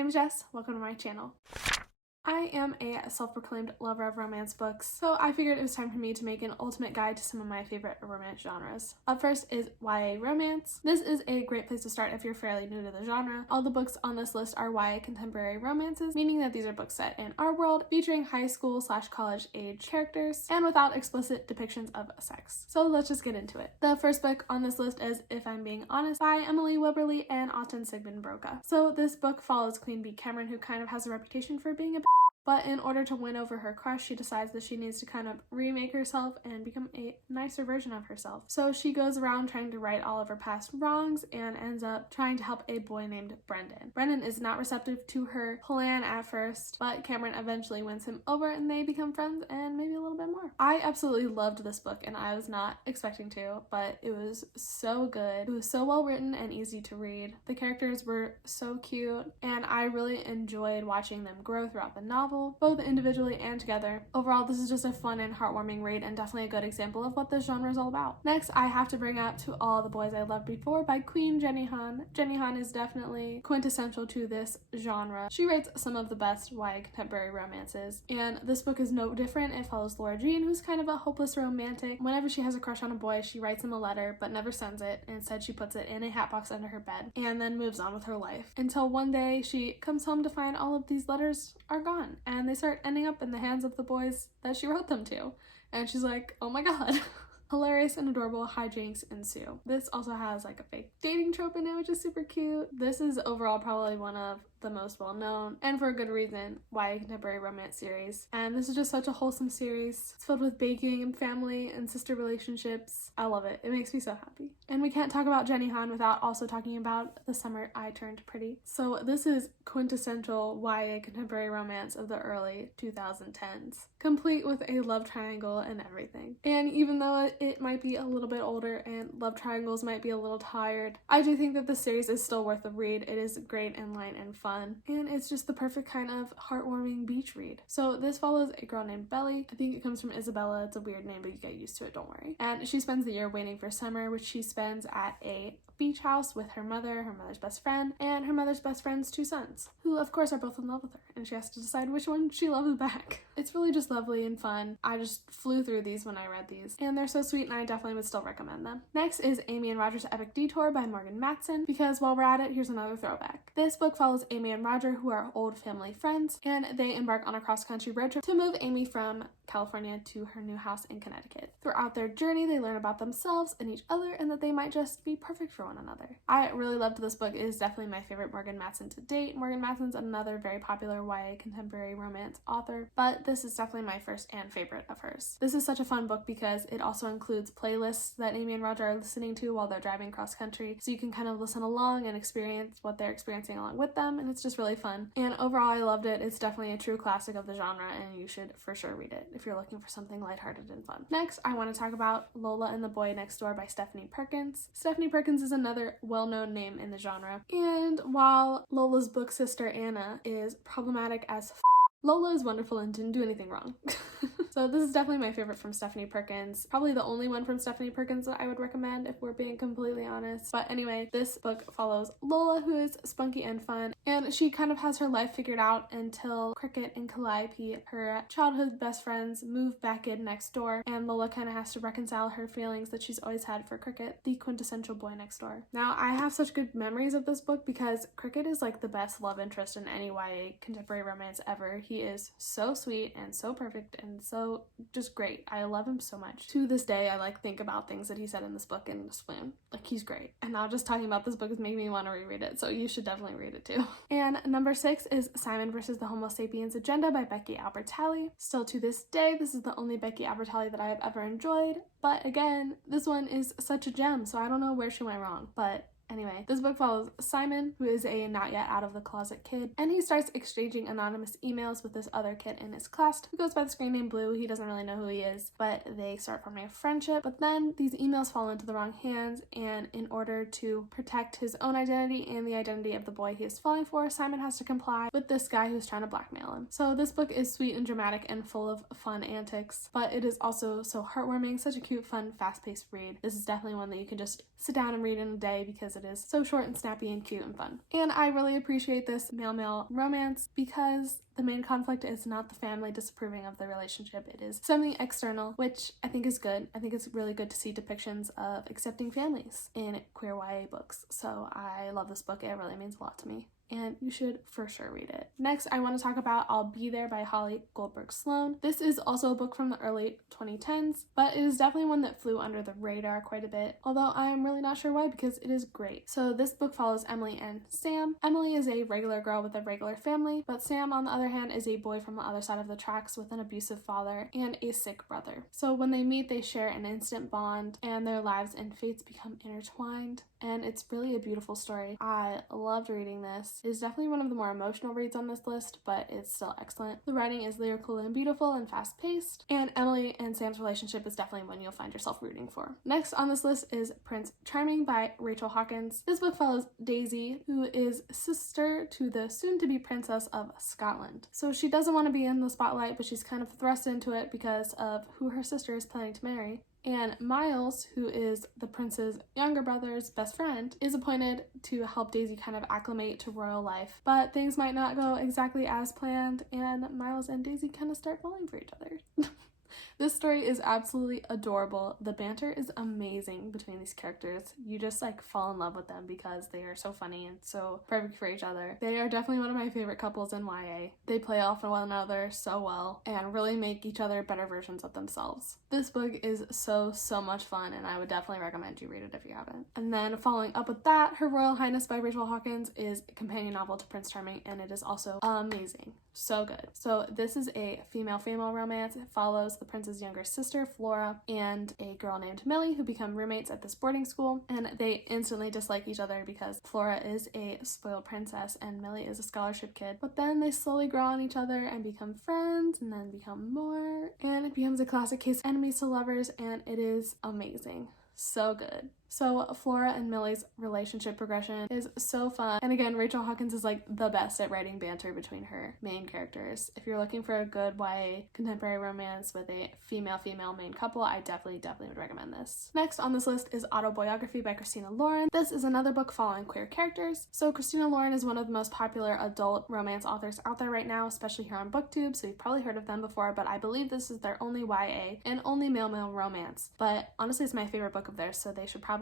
name is Jess, welcome to my channel. I am a self-proclaimed lover of romance books, so I figured it was time for me to make an ultimate guide to some of my favorite romance genres. Up first is YA romance. This is a great place to start if you're fairly new to the genre. All the books on this list are YA contemporary romances, meaning that these are books set in our world, featuring high school / college age characters, and without explicit depictions of sex. So let's just get into it. The first book on this list is If I'm Being Honest by Emily Wibberley and Austen Sigmund Broca. So this book follows Queen Bee Cameron, who kind of has a reputation for being a but in order to win over her crush, she decides that she needs to kind of remake herself and become a nicer version of herself. So she goes around trying to right all of her past wrongs and ends up trying to help a boy named Brendan. Brendan is not receptive to her plan at first, but Cameron eventually wins him over and they become friends and maybe a little bit more. I absolutely loved this book and I was not expecting to, but it was so good. It was so well written and easy to read. The characters were so cute and I really enjoyed watching them grow throughout the novel, both individually and together. Overall, this is just a fun and heartwarming read and definitely a good example of what this genre is all about. Next, I have to bring up To All the Boys I Loved Before by Queen Jenny Han. Jenny Han is definitely quintessential to this genre. She writes some of the best YA contemporary romances, and this book is no different. It follows Laura Jean, who's kind of a hopeless romantic. Whenever she has a crush on a boy, she writes him a letter, but never sends it. Instead, she puts it in a hat box under her bed, and then moves on with her life. Until one day, she comes home to find all of these letters are gone, and they start ending up in the hands of the boys that she wrote them to. And she's like, oh my god. Hilarious and adorable hijinks ensue. This also has like a fake dating trope in it, which is super cute. This is overall probably one of the most well-known, and for a good reason, YA contemporary romance series. And this is just such a wholesome series. It's filled with baking and family and sister relationships. I love it. It makes me so happy. And we can't talk about Jenny Han without also talking about The Summer I Turned Pretty. So this is quintessential YA contemporary romance of the early 2010s, complete with a love triangle and everything. And even though it might be a little bit older and love triangles might be a little tired, I do think that this series is still worth a read. It is great and light and fun. And it's just the perfect kind of heartwarming beach read. So this follows a girl named Belly. I think it comes from Isabella. It's a weird name, but you get used to it, don't worry. And she spends the year waiting for summer, which she spends at a beach house with her mother's best friend, and her mother's best friend's two sons, who of course are both in love with her, and she has to decide which one she loves back. It's really just lovely and fun. I just flew through these when I read these, and they're so sweet and I definitely would still recommend them. Next is Amy and Roger's Epic Detour by Morgan Matson, because while we're at it, here's another throwback. This book follows Amy and Roger, who are old family friends, and they embark on a cross-country road trip to move Amy from California to her new house in Connecticut. Throughout their journey, they learn about themselves and each other, and that they might just be perfect for one another. I really loved this book. It is definitely my favorite Morgan Matson to date. Morgan Matson's another very popular YA contemporary romance author, but this is definitely my first and favorite of hers. This is such a fun book because it also includes playlists that Amy and Roger are listening to while they're driving cross country, so you can kind of listen along and experience what they're experiencing along with them, and it's just really fun. And overall, I loved it. It's definitely a true classic of the genre, and you should for sure read it if you're looking for something lighthearted and fun. Next, I want to talk about Lola and the Boy Next Door by Stephanie Perkins. Stephanie Perkins is another well-known name in the genre, and while Lola's book sister Anna is problematic as Lola is wonderful and didn't do anything wrong. So this is definitely my favorite from Stephanie Perkins. Probably the only one from Stephanie Perkins that I would recommend if we're being completely honest. But anyway, this book follows Lola, who is spunky and fun, and she kind of has her life figured out until Cricket and Calliope, her childhood best friends, move back in next door, and Lola kind of has to reconcile her feelings that she's always had for Cricket, the quintessential boy next door. Now, I have such good memories of this book because Cricket is like the best love interest in any YA contemporary romance ever. He is so sweet and so perfect and so just great. I love him so much. To this day, I like think about things that he said in this book and just plan, like, he's great. And now just talking about this book is making me want to reread it, so you should definitely read it too. And number 6 is Simon versus the Homo Sapiens Agenda by Becky Albertalli. Still to this day, this is the only Becky Albertalli that I have ever enjoyed, but again, this one is such a gem, so I don't know where she went wrong, but anyway, this book follows Simon, who is a not yet out of the closet kid, and he starts exchanging anonymous emails with this other kid in his class who goes by the screen name Blue. He doesn't really know who he is, but they start forming a friendship. But then these emails fall into the wrong hands, and in order to protect his own identity and the identity of the boy he is falling for, Simon has to comply with this guy who's trying to blackmail him. So this book is sweet and dramatic and full of fun antics, but it is also so heartwarming, such a cute, fun, fast-paced read. This is definitely one that you can just sit down and read in a day because it is so short and snappy and cute and fun. And I really appreciate this male-male romance because the main conflict is not the family disapproving of the relationship. It is something external, which I think is good. I think it's really good to see depictions of accepting families in queer YA books. So I love this book. It really means a lot to me, and you should for sure read it. Next, I want to talk about I'll Be There by Holly Goldberg Sloan. This is also a book from the early 2010s, but it is definitely one that flew under the radar quite a bit, although I'm really not sure why because it is great. So this book follows Emily and Sam. Emily is a regular girl with a regular family, but Sam, on the other hand, is a boy from the other side of the tracks with an abusive father and a sick brother. So when they meet, they share an instant bond, and their lives and fates become intertwined, and it's really a beautiful story. I loved reading this. It is definitely one of the more emotional reads on this list, but it's still excellent. The writing is lyrical and beautiful and fast-paced, and Emily and Sam's relationship is definitely one you'll find yourself rooting for. Next on this list is Prince Charming by Rachel Hawkins. This book follows Daisy, who is sister to the soon-to-be Princess of Scotland. So she doesn't want to be in the spotlight, but she's kind of thrust into it because of who her sister is planning to marry. And Miles, who is the prince's younger brother's best friend, is appointed to help Daisy kind of acclimate to royal life. But things might not go exactly as planned, and Miles and Daisy kind of start falling for each other. This story is absolutely adorable. The banter is amazing between these characters. You just like fall in love with them because they are so funny and so perfect for each other. They are definitely one of my favorite couples in YA. They play off of one another so well and really make each other better versions of themselves. This book is so much fun, and I would definitely recommend you read it if you haven't. And then following up with that, Her Royal Highness by Rachel Hawkins is a companion novel to Prince Charming, and it is also amazing. So good. So this is a female-female romance. It follows the prince's younger sister, Flora, and a girl named Millie, who become roommates at this boarding school, and they instantly dislike each other because Flora is a spoiled princess and Millie is a scholarship kid. But then they slowly grow on each other and become friends, and then become more, and it becomes a classic case enemies to lovers, and it is amazing. So good. So Flora and Millie's relationship progression is so fun. And again, Rachel Hawkins is like the best at writing banter between her main characters. If you're looking for a good YA contemporary romance with a female-female main couple, I definitely would recommend this. Next on this list is Autoboyography by Christina Lauren. This is another book following queer characters. So Christina Lauren is one of the most popular adult romance authors out there right now, especially here on BookTube, so you've probably heard of them before, but I believe this is their only YA and only male-male romance. But honestly, it's my favorite book of theirs, so they should probably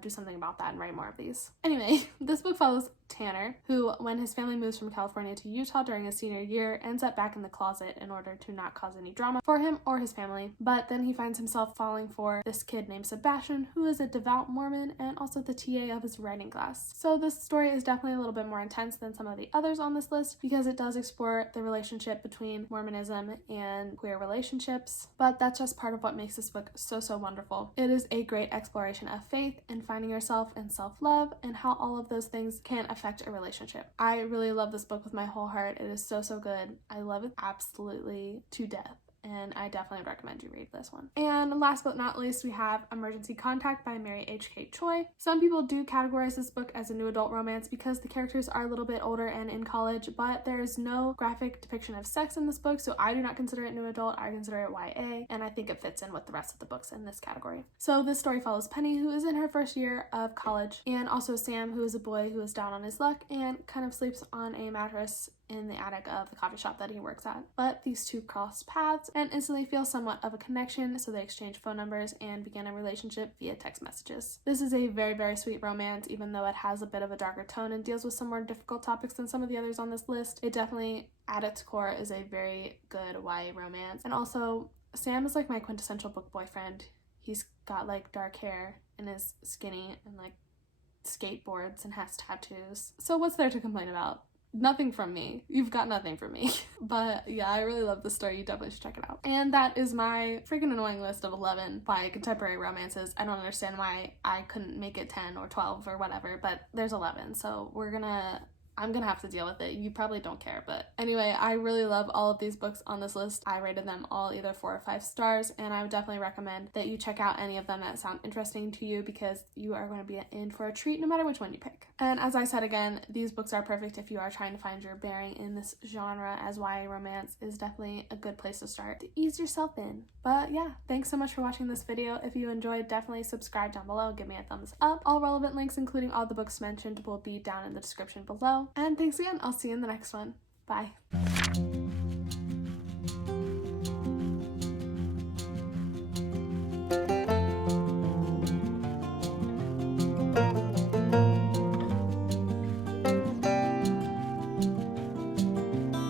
do something about that and write more of these. Anyway, this book follows Tanner, who, when his family moves from California to Utah during his senior year, ends up back in the closet in order to not cause any drama for him or his family. But then he finds himself falling for this kid named Sebastian, who is a devout Mormon and also the TA of his writing class. So this story is definitely a little bit more intense than some of the others on this list because it does explore the relationship between Mormonism and queer relationships, but that's just part of what makes this book so wonderful. It is a great exploration of faith and finding yourself and self-love and how all of those things can affect a relationship. I really love this book with my whole heart. It is so good. I love it absolutely to death, and I definitely recommend you read this one. And last but not least, we have Emergency Contact by Mary H.K. Choi. Some people do categorize this book as a new adult romance because the characters are a little bit older and in college, but there is no graphic depiction of sex in this book, so I do not consider it new adult. I consider it YA, and I think it fits in with the rest of the books in this category. So this story follows Penny, who is in her first year of college, and also Sam, who is a boy who is down on his luck and kind of sleeps on a mattress in the attic of the coffee shop that he works at. But these two cross paths and instantly feel somewhat of a connection, so they exchange phone numbers and begin a relationship via text messages. This is a very sweet romance, even though it has a bit of a darker tone and deals with some more difficult topics than some of the others on this list. It definitely, at its core, is a very good YA romance. And also, Sam is like my quintessential book boyfriend. He's got like dark hair and is skinny and like skateboards and has tattoos. So what's there to complain about? Nothing from me. You've got nothing from me. But yeah, I really love this story. You definitely should check it out. And that is my freaking annoying list of 11 by contemporary romances. I don't understand why I couldn't make it 10 or 12 or whatever, but there's 11. So we're gonna I'm gonna have to deal with it. You probably don't care, but anyway, I really love all of these books on this list. I rated them all either 4 or 5 stars, and I would definitely recommend that you check out any of them that sound interesting to you, because you are going to be in for a treat no matter which one you pick. And as I said again, these books are perfect if you are trying to find your bearing in this genre, as YA romance is definitely a good place to start to ease yourself in. But yeah, thanks so much for watching this video. If you enjoyed, definitely subscribe down below, give me a thumbs up. All relevant links, including all the books mentioned, will be down in the description below. And thanks again. I'll see you in the next one. Bye.